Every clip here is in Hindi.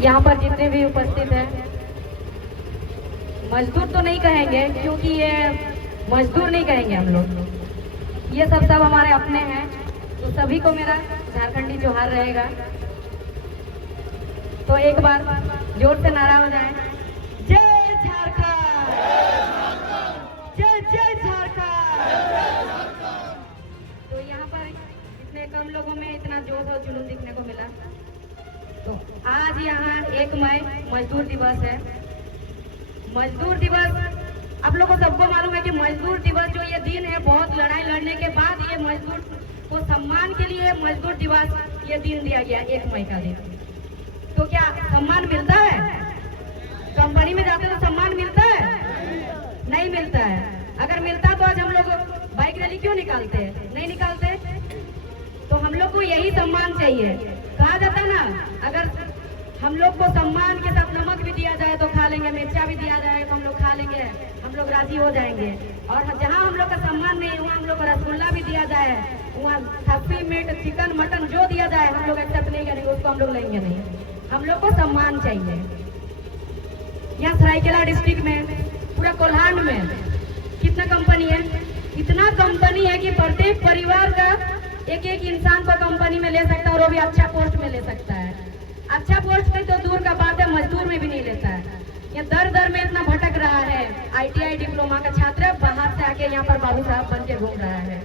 यहाँ पर जितने भी उपस्थित हैं, मजदूर तो नहीं कहेंगे क्योंकि ये मजदूर नहीं कहेंगे हम लोग, ये सब हमारे अपने हैं। तो सभी को मेरा झारखंडी जोहार रहेगा। तो एक बार जोर से नारा हो जाए, जय झारखंड, जय जय झारखंड। तो यहाँ पर इतने कम लोगों में इतना जोश और जुनून दिखने को मिला। तो आज यहाँ 1 मई मजदूर दिवस है। मजदूर दिवस आप लोगों को सबको मालूम है कि मजदूर दिवस जो ये दिन है, बहुत लड़ाई लड़ने के बाद ये मजदूर को सम्मान के लिए मजदूर दिवस ये दिन दिया गया, 1 मई का दिन। तो क्या सम्मान मिलता है? कंपनी में जाते तो सम्मान मिलता है? नहीं मिलता है। अगर मिलता तो आज हम लोग बाइक रैली क्यों निकालते? नहीं निकालते। तो हम लोग को यही सम्मान चाहिए। कहा जाता ना, अगर हम लोग को सम्मान के साथ नमक भी दिया जाए तो खा लेंगे, मिर्चा भी दिया जाए तो हम लोग खा लेंगे, हम लोग राजी हो जाएंगे। और जहाँ हम लोग का सम्मान नहीं हुआ, हम लोग को रसगुल्ला भी दिया जाए, वहाँ खस्सी मीट चिकन मटन जो दिया जाए हम लोग एक्सेप्ट नहीं करेंगे, उसको हम लोग लेंगे नहीं। हम लोग को सम्मान चाहिए। यहाँ सरायकेला डिस्ट्रिक्ट में, पूरा कोल्हान में कितना कंपनी है? इतना कंपनी है कि प्रत्येक परिवार का एक एक इंसान को कंपनी में ले सकता है, और वो भी अच्छा पोस्ट में ले सकता है। अच्छा पोस्ट में तो दूर का बात है, मजदूर में भी नहीं लेता है। ये दर दर में इतना भटक रहा है। ITI डिप्लोमा का छात्र बाहर से आके यहाँ पर बाबू साहब बन के घूम रहा है।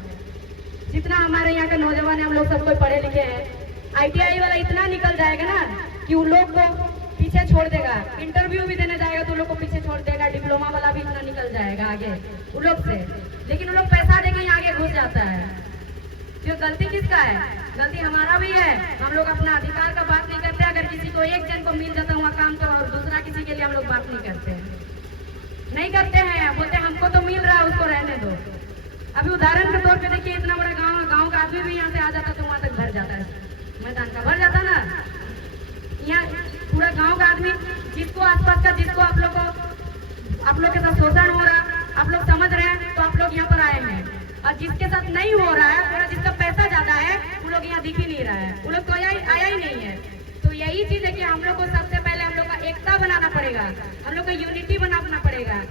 जितना हमारे यहाँ के नौजवान है, हम लोग सब कोई पढ़े लिखे हैं, ITI वाला इतना निकल जाएगा ना कि उन लोग को पीछे छोड़ देगा। इंटरव्यू भी देने जाएगा तो उन लोग को पीछे छोड़ देगा। डिप्लोमा वाला भी इतना निकल जाएगा आगे उन लोग से, लेकिन उन लोग पैसा देके आगे घुस जाता है। जो गलती किसका है? गलती हमारा भी है। हम लोग अपना अधिकार का बात नहीं करते। अगर किसी को एक जन को मिल जाता हुआ काम तो, और दूसरा किसी के लिए हम लोग बात नहीं करते, नहीं करते हैं। बोलते हमको तो मिल रहा है, उसको रहने दो। अभी उदाहरण के तौर पे देखिए, इतना बड़ा गांव का आदमी भी यहाँ से आ जाता तो वहां तक भर जाता है, मैदान का भर जाता ना। यहाँ पूरा गाँव का आदमी, जिसको आसपास का, जिसको आप लोग के साथ शोषण हो रहा, आप लोग समझ रहे हैं, तो आप लोग यहाँ पर आए हैं। और जिसके साथ नहीं हो रहा है, थोड़ा जिसका पैसा ज्यादा है, वो लोग यहाँ दिख ही नहीं रहा है, वो लोग तो आया ही नहीं है। तो यही चीज है कि हम लोग को सबसे पहले हम लोग का एकता बनाना पड़ेगा, हम लोग का यूनिटी बनाना पड़ेगा।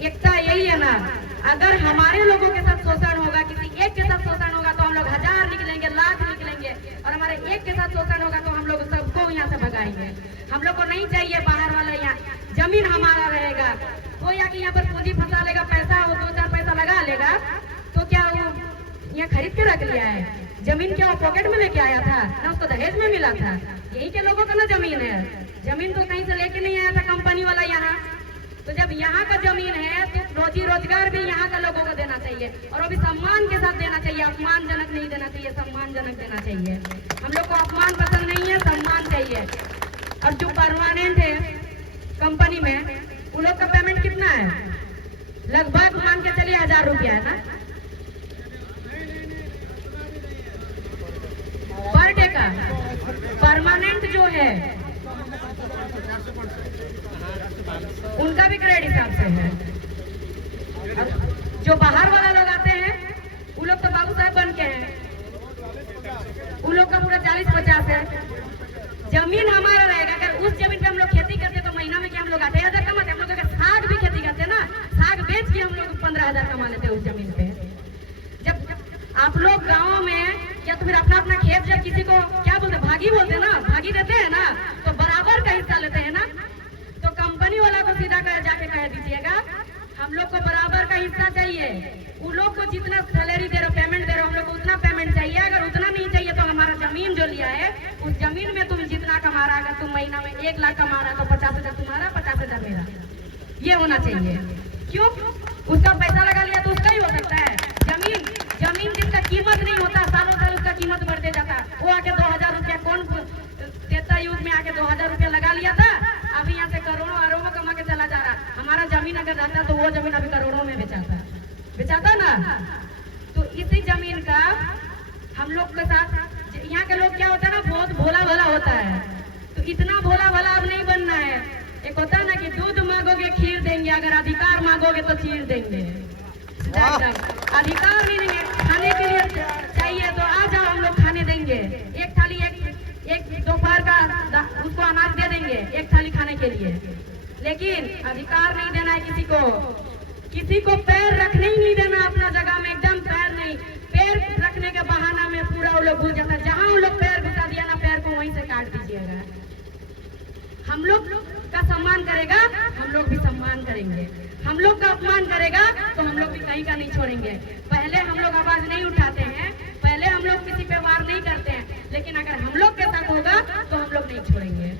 एकता यही है ना। अगर हमारे लोगों के साथ शोषण होगा, किसी एक के साथ शोषण होगा, तो हम लोग 1000 निकलेंगे, लाख निकलेंगे, और हमारे एक के साथ शोषण होगा तो हम लोग सबको यहाँ से भगाएंगे। हम लोग को नहीं चाहिए बाहर वाला। यहाँ जमीन हमारा रहेगा। कोई आके यहाँ पर पूंजी फंसा लेगा, पैसा वो 2-4 पैसा लगा लेगा, तो क्या वो यहाँ खरीद के रख लिया है? जमीन क्या वो पॉकेट में लेके आया था ना? उसको दहेज में मिला था? यही के लोगों का ना जमीन है। जमीन तो कहीं से लेके नहीं आया था कंपनी वाला यहाँ। तो जब यहाँ का जमीन है तो रोजी रोजगार भी यहाँ का लोगों को देना चाहिए, और वो भी सम्मान के साथ देना चाहिए। अपमानजनक नहीं देना चाहिए, सम्मानजनक देना चाहिए। हम लोग को अपमान पसंद नहीं है, सम्मान चाहिए। और जो परमानेंट है कंपनी में, उन लोग का पेमेंट कितना है? लगभग मान के चलिए 1000 रुपया है ना पर डे का। परमानेंट जो है उनका भी ग्रेड हिसाब से है। अब जो बाहर वाला लोग आते हैं, उन लोग तो बाबू साहब बन के हैं, उन लोग का पूरा 40-50 है। जमीन हमारा रहेगा। अगर उस जमीन पे हम लोग खेती करते तो महीना में क्या हम लोग 8000 कमाते? हम लोग अगर साग भी खेती करते ना, साग बेच के हम लोग 15000 कमा लेते उस जमीन पे। जब आप लोग गाँव में या तो फिर अपना अपना खेत, जब किसी को क्या बोलते, भागी बोलते ना, भागी देते हैं ना, तो बराबर का हिस्सा लेते हैं ना। तो कंपनी वाला को सीधा जाके कह दीजिएगा, हम लोग को बराबर का हिस्सा चाहिए। उन लोग को जितना सैलरी दे रहे हो, पेमेंट दे रहे हो, हम लोग को उतना पेमेंट चाहिए। अगर उतना नहीं चाहिए तो हमारा जमीन जो लिया है, उस जमीन में तुम जितना कमा रहा, अगर तुम महीना में 1 लाख कमा रहा तो 50,000 तुम्हारा, 50,000 मेरा, ये होना चाहिए। क्यों? उसका पैसा लगा लिया तो उसका ही हो सकता है। जमीन जिसका कीमत नहीं होता, सालों साल उसका कीमत बढ़ते जाता। वो आके 2000 रुपया, कौन त्रेता युग में आके 2000 रुपया लगा लिया था, अभी यहाँ से करोड़ों अरबों कमा के चला जा रहा। हमारा जमीन अगर रहता तो वो जमीन अभी करोड़ों में बेचाता ना। तो इसी जमीन का हम लोग के साथ, यहाँ के लोग क्या होता है ना, बहुत भोला भला होता है। तो इतना भोला भला अब नहीं बनना है। एक होता है ना कि दूध मांगोगे खीर देंगे, अगर अधिकार मांगोगे तो चीर देंगे। अधिकार नहीं देंगे, खाने के लिए चाहिए तो आ जाओ, हम लोग खाने देंगे। एक थाली एक दोपहर का उसको अनाज दे देंगे, के लिए, लेकिन अधिकार नहीं देना है किसी को पैर रखने ही नहीं देना अपना जगह में, एकदम पैर नहीं। पैर रखने के बहाना में पूरा वो लोग भूल जाता है, जहां वो लोग पैर घुसा दिया ना, पैर को वहीं से काट दीजिएगा। हम लोग का सम्मान करेगा, हम लोग भी सम्मान करेंगे। हम लोग का अपमान करेगा तो हम लोग भी कहीं का नहीं छोड़ेंगे। पहले हम लोग आवाज नहीं उठाते हैं, पहले हम लोग किसी पे वार नहीं करते हैं, लेकिन अगर हम लोग के साथ होगा तो हम लोग नहीं छोड़ेंगे।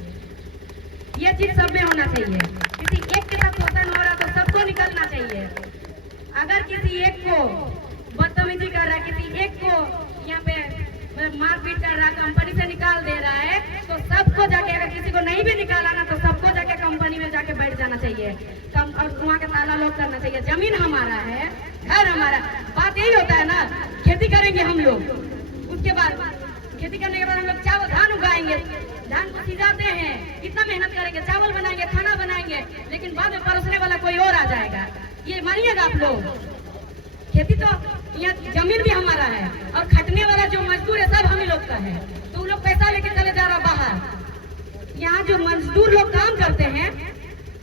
ये चीज सब में होना चाहिए। किसी एक के साथ शोषण हो रहा तो सबको निकलना चाहिए। अगर किसी एक को बदतमीजी कर रहा है, किसी एक को यहाँ पे मारपीट कर रहा है, कंपनी से निकाल दे रहा है, तो सबको जाके, अगर किसी को नहीं भी निकाला ना तो सबको जाके कंपनी में जाके बैठ जाना चाहिए, और वहाँ के ताला लॉक करना चाहिए। जमीन हमारा है, घर हमारा। बात यही होता है ना, खेती करेंगे हम लोग, उसके बाद खेती करने के बाद हम लोग चावल धान उगाएंगे, धान को सिजाते हैं, कितना मेहनत करेंगे, चावल बनाएंगे, खाना बनाएंगे, लेकिन बाद में परोसने वाला कोई और आ जाएगा। ये मानिएगा आप लोग। खेती तो यहाँ जमीन भी हमारा है, और खटने वाला जो मजदूर है सब हम ही लोग का है। तो वो लोग पैसा लेके चले जा रहा बाहर। यहाँ जो मजदूर लोग काम करते हैं,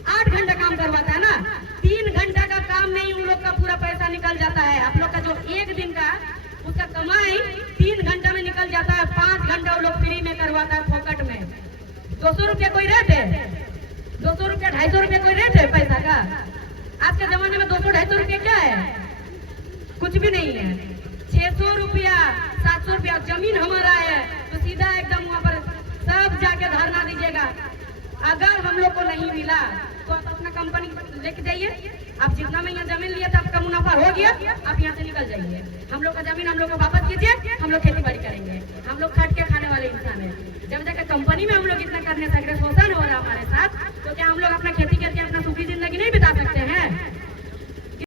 8 घंटा काम करवाता है ना, 3 घंटा का काम में ही उन लोग का पूरा पैसा निकल जाता है। आप लोग का जो एक दिन का उसका कमाई 3 घंटा में निकल जाता है। 5 घंटा वो लोग फ्री में करवाता है, फोकट में। 200 रुपया कोई रेट है? 200 रुपया, 250 रुपया कोई रेट है पैसा का? आज के जमाने में 200-250 रुपया क्या है? कुछ भी नहीं है। 600 रुपया, 700 रुपया। जमीन हमारा है तो सीधा एकदम वहाँ पर सब जाके धरना दीजिएगा। अगर हम लोग को नहीं मिला तो आप अपना कंपनी लेके जाइए। आप जितना में यहाँ जमीन लिया था, आपका मुनाफा हो गया, आप यहाँ से निकल जाइए। हम लोग का जमीन हम लोग को वापस कीजिए, हम लोग खेती बाड़ी करेंगे। हम लोग खट के खाने वाले इंसान है। जब जाकर कंपनी में हम लोग इतना करने से शोषण हो रहा हमारे साथ, तो क्या हम लोग अपना खेती के